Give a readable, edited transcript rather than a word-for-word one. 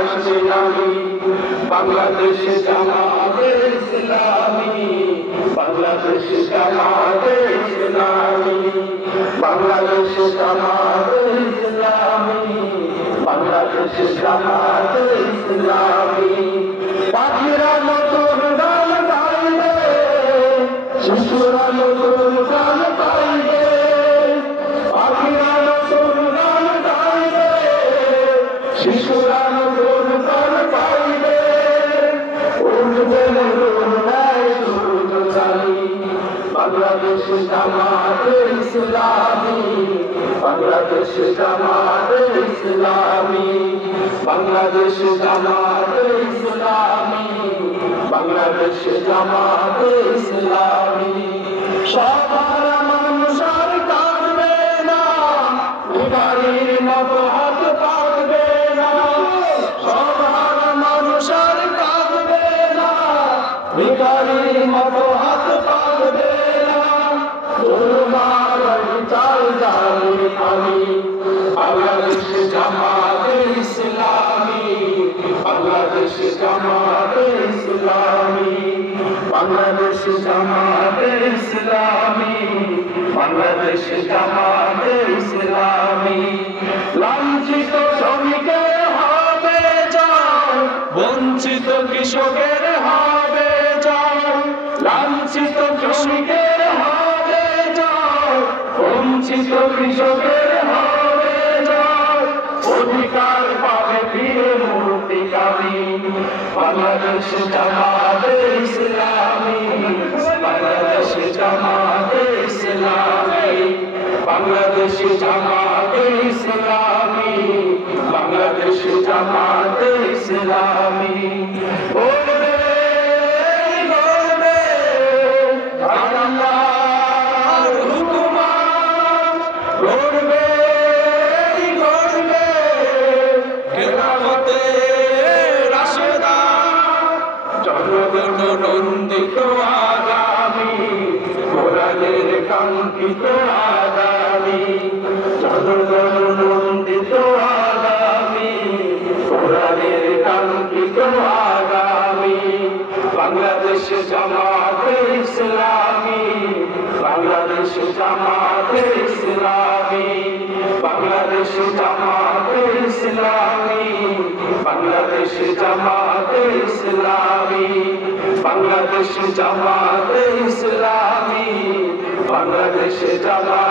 আসবে নামি বাংলাদেশ জামাতে ইসলামী বাংলাদেশ জামাতে ইসলামী বাংলাদেশ জামাতে ইসলামী বাংলাদেশ জামাতে ইসলামী পাখিরা নতুন গান গাইবে শিশুরা নতুন গান গাইবে পাখিরা নতুন গান গাইবে শিশুরা নতুন গান গাইবে উঠবে নতুন সুর জানি বাংলাদেশ জামাতে ইসলামী বাংলাদেশ জামাতে ইসলামী বাংলাদেশ জামাতে ইসলামী বাংলাদেশ জামাতে ইসলামী সবার মানুষের কাঁদবে না উদারির মতো হাত পাকবে না সবার মানুষের কাঁদবে না উদারির মতো হাত পাকবে না তোমার চাল জানি আমি বাংলাদেশ জামাতে ইসলামী বাংলাদেশ জামাতে ইসলামী বাংলাদেশ জামাতে ইসলামী বাংলাদেশ জামাতে ইসলামী লাঞ্ছিত শ্রমিকের হবে জয় বঞ্চিত কৃষকের হবে জয় লাঞ্ছিত শ্রমিকের হবে জয় বঞ্চিত কৃষকের হবে জয় অধিকার পাবে ফিরে মুক্তিকামী বাংলাদেশ জামাতে ইসলামী বাংলাদেশ জামাতে ইসলামী বাংলাদেশ জামাতে ইসলামী বাংলাদেশ জামাতে ইসলামী গড়বে গড়বে আল্লাহর হুকুমাত গড়বে গড়বে খেলাফতে রাশেদা জনগণ নন্দিত আগামী কোরআনের কাঙ্ক্ষিত আগামী জনগণ নন্দিত আগামী কোরআনের কাঙ্ক্ষিত আগামী বাংলাদেশ জামাতে ইসলামী বাংলাদেশ জামাতে ইসলামী বাংলাদেশ জামাতে ইসলামী বাংলাদেশ জামাতে ইসলামী বাংলাদেশ জামাতে ইসলামী বাংলাদেশ জামাতে